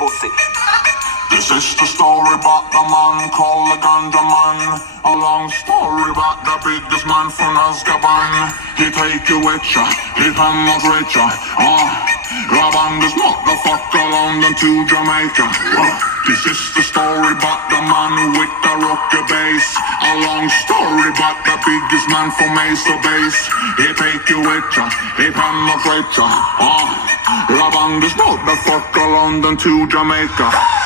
pussy. This is the story about the man called the Ganja Man. A long story about the biggest man from Azkaban. He take you with ya, he penetrate ya. Rob on this motherfucker London to Jamaica. This is the story about the man with the rocker bass. A long story about the biggest man from Mesa Base. He take you with ya, he penetrate ya. Rob on this motherfucker London to Jamaica.